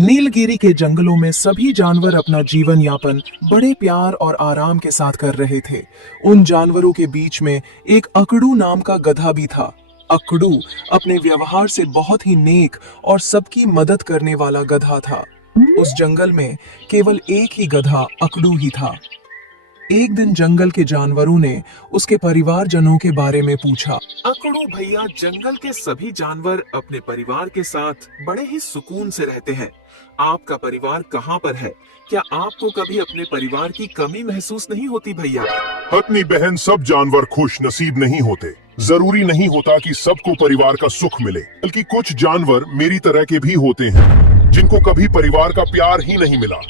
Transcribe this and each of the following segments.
नीलगिरी के जंगलों में सभी जानवर अपना जीवन यापन बड़े प्यार और आराम के साथ कर रहे थे। उन जानवरों के बीच में एक अकड़ू नाम का गधा भी था। अकड़ू अपने व्यवहार से बहुत ही नेक और सबकी मदद करने वाला गधा था। उस जंगल में केवल एक ही गधा अकड़ू ही था। एक दिन जंगल के जानवरों ने उसके परिवारजनों के बारे में पूछा। अकड़ू भैया, जंगल के सभी जानवर अपने परिवार के साथ बड़े ही सुकून से रहते हैं। आपका परिवार कहाँ पर है? क्या आपको कभी अपने परिवार की कमी महसूस नहीं होती भैया? हथनी बहन, सब जानवर खुश नसीब नहीं होते। जरूरी नहीं होता कि सबको परिवार का सुख मिले, बल्कि कुछ जानवर मेरी तरह के भी होते हैं जिनको कभी परिवार का प्यार ही नहीं मिला।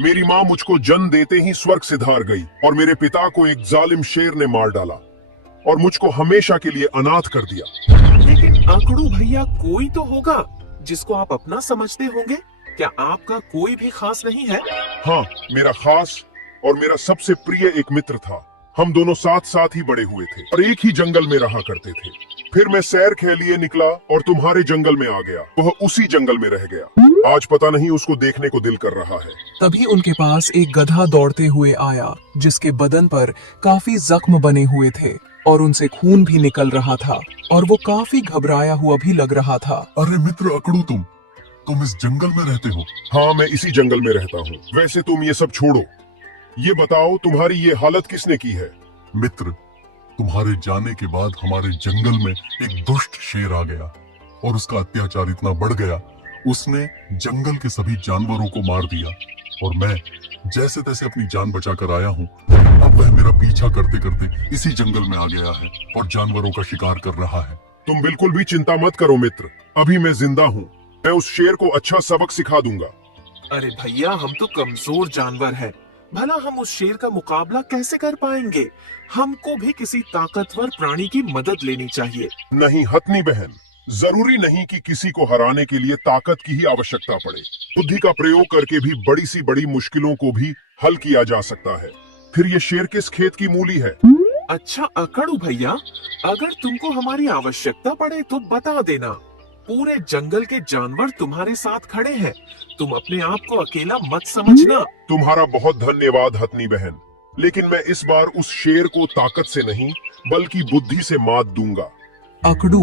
मेरी माँ मुझको जन्म देते ही स्वर्ग सिधार गई और मेरे पिता को एक जालिम शेर ने मार डाला और मुझको हमेशा के लिए अनाथ कर दिया। लेकिन अकड़ू भैया, कोई तो होगा जिसको आप अपना समझते होंगे। क्या आपका कोई भी खास नहीं है? हाँ, मेरा खास और मेरा सबसे प्रिय एक मित्र था। हम दोनों साथ साथ ही बड़े हुए थे और एक ही जंगल में रहा करते थे। फिर मैं सैर के लिए निकला और तुम्हारे जंगल में आ गया। वह उसी जंगल में रह गया। आज पता नहीं उसको देखने को दिल कर रहा है। तभी उनके पास एक गधा दौड़ते हुए आया, जिसके बदन पर काफी जख्म बने हुए थे और उनसे खून भी निकल रहा था और वो काफी घबराया हुआ भी लग रहा था। अरे मित्र अकड़ू, तुम इस जंगल में रहते हो? हाँ, मैं इसी जंगल में रहता हूँ। वैसे तुम ये सब छोड़ो, ये बताओ तुम्हारी ये हालत किसने की है? मित्र, तुम्हारे जाने के बाद हमारे जंगल में एक दुष्ट शेर आ गया और उसका अत्याचार इतना बढ़ गया, उसने जंगल के सभी जानवरों को मार दिया और मैं जैसे तैसे अपनी जान बचाकर आया हूँ। अब वह मेरा पीछा करते करते इसी जंगल में आ गया है और जानवरों का शिकार कर रहा है। तुम बिल्कुल भी चिंता मत करो मित्र, अभी मैं जिंदा हूँ। मैं उस शेर को अच्छा सबक सिखा दूंगा। अरे भैया, हम तो कमजोर जानवर हैं। भला हम उस शेर का मुकाबला कैसे कर पाएंगे? हमको भी किसी ताकतवर प्राणी की मदद लेनी चाहिए। नहीं हथनी बहन, जरूरी नहीं कि किसी को हराने के लिए ताकत की ही आवश्यकता पड़े। बुद्धि का प्रयोग करके भी बड़ी सी बड़ी मुश्किलों को भी हल किया जा सकता है। फिर ये शेर किस खेत की मूली है? अच्छा अकड़ू भैया, अगर तुमको हमारी आवश्यकता पड़े तो बता देना। पूरे जंगल के जानवर तुम्हारे साथ खड़े हैं। तुम अपने आप को अकेला मत समझना। तुम्हारा बहुत धन्यवाद हथनी बहन, लेकिन मैं इस बार उस शेर को ताकत से नहीं बल्कि बुद्धि से मात दूंगा। अकड़ू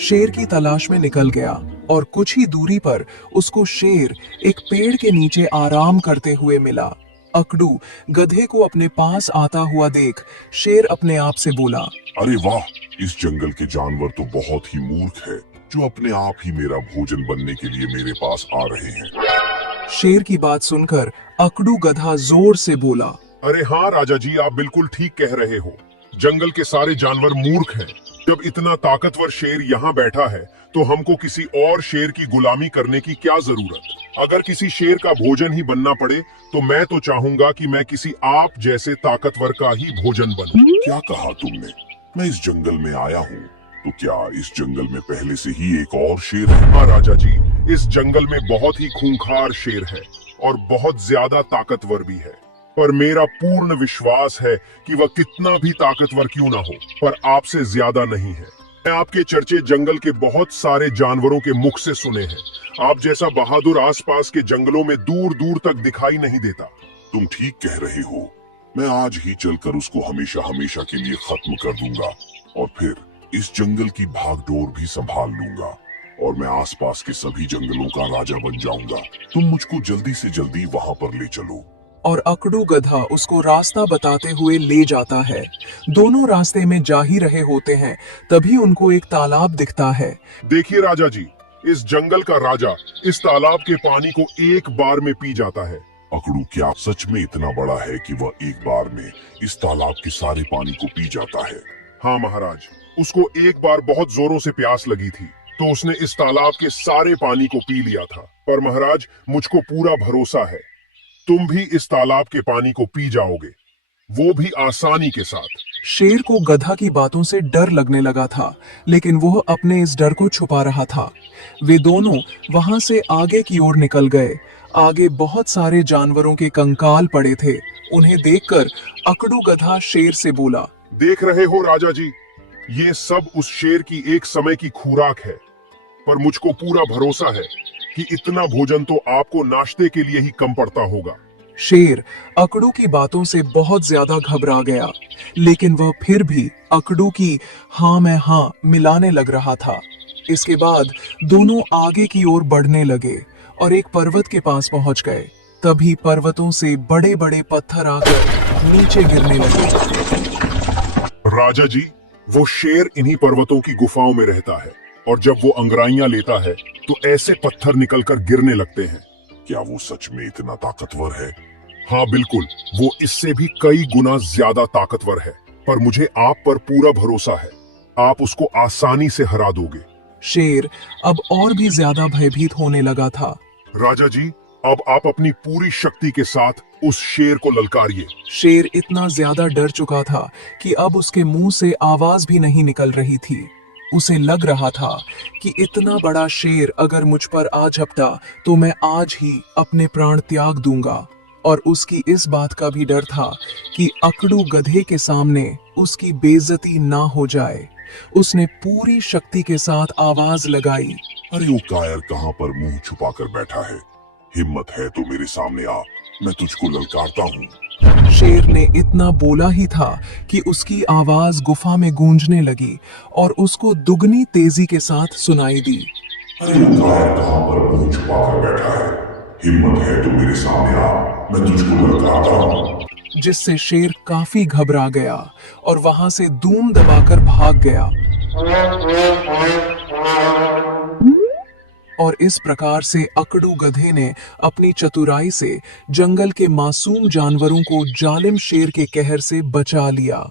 शेर की तलाश में निकल गया और कुछ ही दूरी पर उसको शेर एक पेड़ के नीचे आराम करते हुए मिला। अकड़ू गधे को अपने पास आता हुआ देख शेर अपने आप से बोला, अरे वाह, इस जंगल के जानवर तो बहुत ही मूर्ख है जो अपने आप ही मेरा भोजन बनने के लिए मेरे पास आ रहे हैं। शेर की बात सुनकर अकड़ू गधा जोर से बोला, अरे हाँ राजा जी, आप बिल्कुल ठीक कह रहे हो। जंगल के सारे जानवर मूर्ख हैं। जब इतना ताकतवर शेर यहाँ बैठा है तो हमको किसी और शेर की गुलामी करने की क्या जरूरत? अगर किसी शेर का भोजन ही बनना पड़े तो मैं तो चाहूंगा कि मैं किसी आप जैसे ताकतवर का ही भोजन बनूं। क्या कहा तुमने? मैं इस जंगल में आया हूँ, तो क्या इस जंगल में पहले से ही एक और शेर है? हाँ राजा जी, इस जंगल में बहुत ही खूंखार शेर है और बहुत ज्यादा ताकतवर भी है। पर मेरा पूर्ण विश्वास है कि वह कितना भी ताकतवर क्यों ना हो, पर आपसे ज्यादा नहीं है। मैं आपके चर्चे जंगल के बहुत सारे जानवरों के मुख से सुने हैं। आप जैसा बहादुर आसपास के जंगलों में दूर दूर तक दिखाई नहीं देता। तुम ठीक कह रहे हो। मैं आज ही चलकर उसको हमेशा हमेशा के लिए खत्म कर दूंगा और फिर इस जंगल की भागदौड़ भी संभाल लूंगा और मैं आसपास के सभी जंगलों का राजा बन जाऊंगा। तुम मुझको जल्दी से जल्दी वहां पर ले चलो। और अकड़ू गधा उसको रास्ता बताते हुए ले जाता है। दोनों रास्ते में जा ही रहे होते हैं, तभी उनको एक तालाब दिखता है। देखिए राजा जी, इस जंगल का राजा इस तालाब के पानी को एक बार में पी जाता है। अकड़ू, क्या सच में इतना बड़ा है कि वह एक बार में इस तालाब के सारे पानी को पी जाता है? हाँ महाराज, उसको एक बार बहुत जोरों से प्यास लगी थी तो उसने इस तालाब के सारे पानी को पी लिया था। पर महाराज, मुझको पूरा भरोसा है तुम भी इस तालाब के पानी को पी जाओगे, वो भी आसानी के साथ। शेर को गधा की बातों से डर लगने लगा था, लेकिन वह अपने इस डर को छुपा रहा था। वे दोनों वहां से आगे की ओर निकल गए। आगे बहुत सारे जानवरों के कंकाल पड़े थे। उन्हें देखकर अकड़ू गधा शेर से बोला, देख रहे हो राजा जी, ये सब उस शेर की एक समय की खुराक है, पर मुझको पूरा भरोसा है कि इतना भोजन तो आपको नाश्ते के लिए ही कम पड़ता होगा। शेर अकड़ू की बातों से बहुत ज्यादा घबरा गया, लेकिन वह फिर भी अकड़ू की हाँ में हाँ मिलाने लग रहा था। इसके बाद दोनों आगे की ओर बढ़ने लगे और एक पर्वत के पास पहुंच गए। तभी पर्वतों से बड़े बड़े पत्थर आकर नीचे गिरने लगे। राजा जी, वो शेर इन्हीं पर्वतों की गुफाओं में रहता है और जब वो अंगड़ाइयां लेता है तो ऐसे पत्थर निकलकर गिरने लगते हैं। क्या वो सच में इतना ताकतवर है? हाँ बिल्कुल, वो इससे भी कई गुना ज्यादा ताकतवर है, पर मुझे आप पर पूरा भरोसा है। आप उसको आसानी से हरा दोगे। शेर अब और भी ज्यादा भयभीत होने लगा था। राजा जी, अब आप अपनी पूरी शक्ति के साथ उस शेर को ललकारिए। शेर इतना ज्यादा डर चुका था कि अब उसके मुंह से आवाज भी नहीं निकल रही थी। उसे लग रहा था कि इतना बड़ा शेर अगर मुझ पर आ झपटा तो मैं आज ही अपने प्राण त्याग दूंगा। और उसकी इस बात का भी डर था कि अकड़ू गधे के सामने उसकी बेइज्जती ना हो जाए। उसने पूरी शक्ति के साथ आवाज लगाई, अरे वो कायर कहाँ पर मुंह छुपा कर बैठा है? हिम्मत है तो मेरे सामने आ, मैं तुझको ललकारता हूँ। शेर ने इतना बोला ही था कि उसकी आवाज गुफा में गूंजने लगी और उसको दुगनी तेजी के साथ सुनाई दी। अरे वो कायर कहाँ पर मुंह छुपा कर बैठा है? हिम्मत है तो मेरे सामने आ, मैं तुझको ललकारता हूँ। जिससे शेर काफी घबरा गया और वहां से धूम दबाकर भाग गया। और इस प्रकार से अकड़ू गधे ने अपनी चतुराई से जंगल के मासूम जानवरों को जालिम शेर के कहर से बचा लिया।